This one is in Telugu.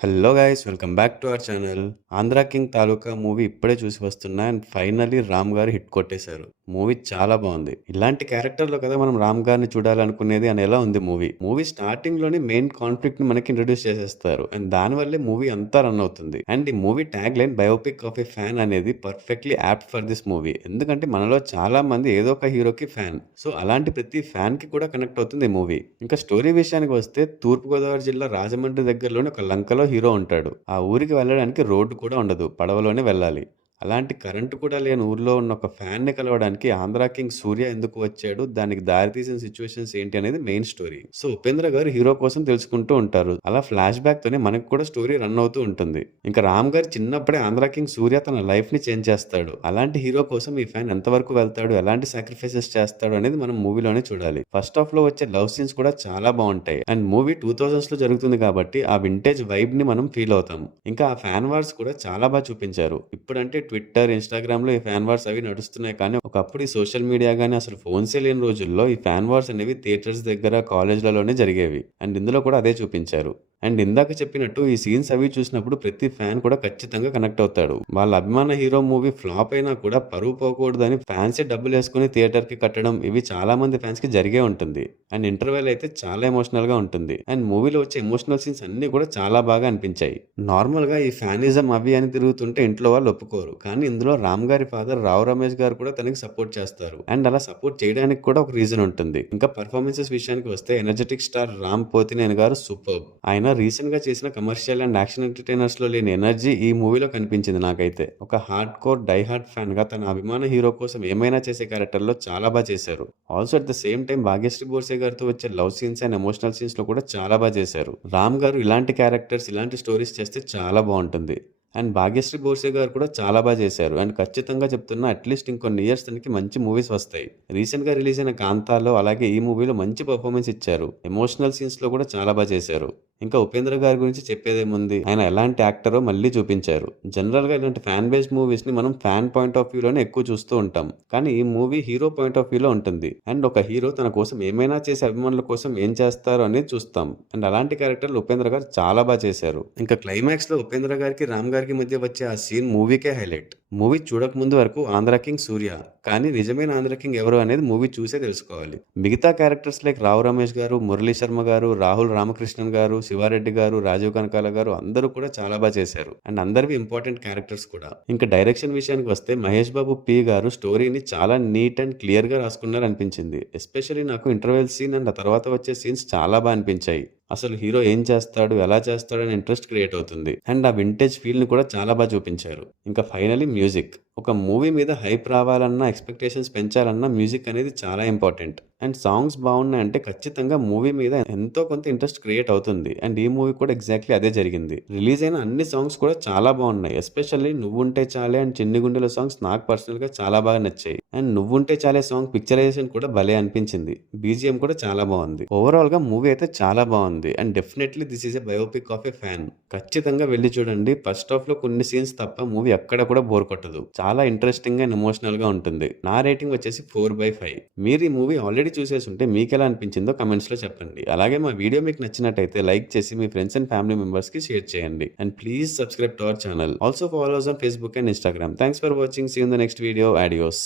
Hello guys, welcome back to our channel. Andhra king taluka movie ఇప్పుడే చూసి వస్తున్నా అండ్ ఫైనల్లీ రామ్ గారు హిట్ కొట్టేశారు. మూవీ చాలా బాగుంది. ఇలాంటి క్యారెక్టర్లో కదా మనం రామ్ గారిని చూడాలనుకునేది అని ఎలా ఉంది మూవీ స్టార్టింగ్ లోనే మెయిన్ కాన్ఫ్లిక్ట్ ని మనకి ఇంట్రొడ్యూస్ చేసేస్తారు అండ్ దానివల్లే మూవీ అంతా రన్ అవుతుంది. అండ్ ఈ movie tag line biopic of a fan అనేది perfectly apt for this movie. ఎందుకంటే మనలో చాలా మంది ఏదో ఒక హీరోకి ఫ్యాన్. సో అలాంటి ప్రతి ఫ్యాన్ కి కూడా కనెక్ట్ అవుతుంది ఈ మూవీ. ఇంకా స్టోరీ విషయానికి వస్తే తూర్పుగోదావరి జిల్లా రాజమండ్రి దగ్గరలోని ఒక లంకలో హీరో ఉంటాడు. ఆ ఊరికి వెళ్ళడానికి రోడ్డు కూడా ఉండదు. పడవలోనే వెళ్ళాలి. అలాంటి కరెంటు కూడా లేని ఊర్లో ఉన్న ఒక ఫ్యాన్‌ని కలవడానికి ఆంధ్ర కింగ్ సూర్య ఎందుకు వచ్చాడు? దానికి దారితీసిన సిట్యుయేషన్స్ ఏంటి అనేది మెయిన్ స్టోరీ. సో ఉపేంద్ర గారు హీరో కోసం తెలుసుకుంటూ ఉంటారు. అలా ఫ్లాష్ బ్యాక్ తోనే మనకు కూడా స్టోరీ రన్ అవుతూ ఉంటుంది. ఇంకా రామ్ గారు చిన్నప్పుడే ఆంధ్ర కింగ్ సూర్య తన లైఫ్ ని చేంజ్ చేస్తాడు. అలాంటి హీరో కోసం ఈ ఫ్యాన్ ఎంతవరకు వెళ్తాడు, ఎలాంటి సాక్రిఫైసెస్ చేస్తాడు అనేది మనం మూవీలోనే చూడాలి. ఫస్ట్ హాఫ్ లో వచ్చే లవ్ సీన్స్ కూడా చాలా బాగుంటాయి. అండ్ మూవీ 2000s లో జరుగుతుంది కాబట్టి ఆ వింటేజ్ వైబ్ ని మనం ఫీల్ అవుతాం. ఇంకా ఆ ఫ్యాన్ వార్స్ కూడా చాలా బాగా చూపించారు. ఇప్పుడంటే ట్విట్టర్, ఇన్స్టాగ్రామ్ లో ఈ ఫ్యాన్ వార్స్ అవి నడుస్తున్నాయి. కానీ ఒకప్పుడు ఈ సోషల్ మీడియా గానీ అసలు ఫోన్సే లేని రోజుల్లో ఈ ఫ్యాన్ వార్స్ అనేవి థియేటర్స్ దగ్గర, కాలేజ్లలోనే జరిగేవి. అండ్ ఇందులో కూడా అదే చూపించారు. అండ్ ఇందాక చెప్పినట్టు ఈ సీన్స్ అవి చూసినప్పుడు ప్రతి ఫ్యాన్ కూడా ఖచ్చితంగా కనెక్ట్ అవుతాడు. వాళ్ళ అభిమాన హీరో మూవీ ఫ్లాప్ అయినా కూడా పరువు పోకూడదని ఫ్యాన్సే డబ్బులు వేసుకుని థియేటర్ కి కట్టడం ఇవి చాలా మంది ఫ్యాన్స్ కి జరిగే ఉంటుంది. అండ్ ఇంటర్వెల్ అయితే చాలా ఎమోషనల్ గా ఉంటుంది. అండ్ మూవీలో వచ్చే ఎమోషనల్ సీన్స్ అన్ని కూడా చాలా బాగా అనిపించాయి. నార్మల్ గా ఈ ఫ్యానిజం అవి అని తిరుగుతుంటే ఇంట్లో వాళ్ళు ఒప్పుకోరు. కానీ ఇందులో రామ్ గారి ఫాదర్ రావు రమేష్ గారు కూడా తనకి సపోర్ట్ చేస్తారు. అండ్ అలా సపోర్ట్ చేయడానికి కూడా ఒక రీజన్ ఉంటుంది. ఇంకా పర్ఫార్మెన్సెస్ విషయానికి వస్తే ఎనర్జెటిక్ స్టార్ రామ్ పోతినేని గారు సూపర్. ఆయన రీసెంట్ గా చేసిన కమర్షియల్ అండ్ యాక్షన్ ఎంటర్టైనర్స్ లో లేని ఎనర్జీ ఈ మూవీలో కనిపించింది నాకైతే. ఒక hard core die hard fan గా తన అభిమాన హీరో కోసం ఏమైనా చేసే క్యారెక్టర్ లో చాలా బాగా చేశారు. Also at the same time Bhagyashri Borse గారితో వచ్చే love scenes and emotional scenes లో కూడా చాలా బాగా చేశారు. రామ్ గారు ఇలాంటి క్యారెక్టర్స్, ఇలాంటి స్టోరీస్ చేస్తే చాలా బాగుంటుంది. అండ్ భాగ్యశ్రీ బోర్సే గారు కూడా చాలా బాగా చేశారు. అండ్ ఖచ్చితంగా చెప్తున్నా అట్లీస్ట్ ఇంకొన్ని ఇయర్స్ తనకి మంచి మూవీస్ వస్తాయి. రీసెంట్ గా రిలీజ్ అయిన కాంతాలో అలాగే ఈ మూవీలో మంచి పర్ఫార్మెన్స్ ఇచ్చారు. ఎమోషనల్ సీన్స్ లో కూడా చాలా బాగా చేశారు. ఇంకా ఉపేంద్ర గారి గురించి చెప్పేదేముంది, ఆయన ఎలాంటి యాక్టరో మళ్ళీ చూపించారు. జనరల్ గా ఇలాంటి ఫ్యాన్ బేస్డ్ మూవీస్ ని మనం ఫ్యాన్ పాయింట్ ఆఫ్ వ్యూలోనే ఎక్కువ చూస్తూ ఉంటాం. కానీ ఈ మూవీ హీరో పాయింట్ ఆఫ్ వ్యూలో ఉంటుంది. అండ్ ఒక హీరో తన కోసం ఏమైనా చేసే అభిమానుల కోసం ఏం చేస్తారు అనేది చూస్తాం. అండ్ అలాంటి క్యారెక్టర్లు ఉపేంద్ర గారు చాలా బాగా చేశారు. ఇంకా క్లైమాక్స్ లో ఉపేంద్ర గారికి రామ్ గారికి మధ్య వచ్చే ఆ సీన్ మూవీకే హైలైట్. మూవీ చూడక ముందు వరకు ఆంధ్ర కింగ్ సూర్య, కానీ నిజమైన ఆంధ్ర కింగ్ ఎవరు అనేది మూవీ చూసే తెలుసుకోవాలి. మిగతా క్యారెక్టర్స్ లైక్ రావు రమేష్ గారు, మురళీ శర్మ గారు, రాహుల్ రామకృష్ణన్ గారు, శివారెడ్డి గారు, రాజీవ్ కనకాల గారు అందరూ కూడా చాలా బాగా చేశారు. అండ్ అందరివి ఇంపార్టెంట్ క్యారెక్టర్స్ కూడా. ఇంకా డైరెక్షన్ విషయానికి వస్తే మహేష్ బాబు పి గారు స్టోరీని చాలా నీట్ అండ్ క్లియర్ గా రాసుకున్నారు అనిపించింది. ఎస్పెషల్లీ నాకు ఇంటర్వెల్ సీన్ అండ్ ఆ తర్వాత వచ్చే సీన్స్ చాలా బాగా అనిపించాయి. అసలు హీరో ఏం చేస్తాడు, ఎలా చేస్తాడు అని ఇంట్రెస్ట్ క్రియేట్ అవుతుంది. అండ్ ఆ వింటేజ్ ఫీల్ ని కూడా చాలా బాగా చూపించారు. ఇంకా ఫైనలీ మ్యూజిక్. ఒక మూవీ మీద హైప్ రావాలన్నా, ఎక్స్పెక్టేషన్స్ పెంచాలన్నా మ్యూజిక్ అనేది చాలా ఇంపార్టెంట్. అండ్ సాంగ్స్ బాగున్నాయంటే ఖచ్చితంగా మూవీ మీద ఎంతో కొంత ఇంట్రెస్ట్ క్రియేట్ అవుతుంది. అండ్ ఈ మూవీ కూడా ఎగ్జాక్ట్లీ అదే జరిగింది. రిలీజ్ అయిన అన్ని సాంగ్స్ కూడా చాలా బాగున్నాయి. ఎస్పెషల్లీ నువ్వుంటే చాలే అండ్ చిన్ని గుండెల సాంగ్స్ నాకు పర్సనల్ గా చాలా బాగా నచ్చాయి. అండ్ నువ్వుంటే చాలే సాంగ్ పిక్చరైజేషన్ కూడా భలే అనిపించింది. బీజిఎం కూడా చాలా బాగుంది. ఓవరాల్ గా మూవీ అయితే చాలా బాగుంది. And definitely this is a biopic of a fan. ఖచ్చితంగా వెళ్ళి చూడండి. ఫస్ట్ హాఫ్ లో కొన్ని సీన్స్ తప్ప మూవీ ఎక్కడ కూడా బోర్ కొట్టదు. చాలా ఇంట్రెస్టింగ్ అండ్ ఎమోషనల్ గా ఉంటుంది. నా రేటింగ్ వచ్చేసి 4/5. మీరు ఈ మూవీ ఆల్రెడీ చూసేసి ఉంటే మీకు ఎలా అనిపించిందో కమెంట్స్ లో చెప్పండి. అలాగే మా వీడియో మీకు నచ్చినట్టయితే లైక్ చేసి మీ ఫ్రెండ్స్ అండ్ ఫ్యామిలీ మెంబర్స్ కి షేర్ చేయండి. And please subscribe to our channel. Also follow us on Facebook and Instagram. Thanks for watching. See you in the next video. Adios.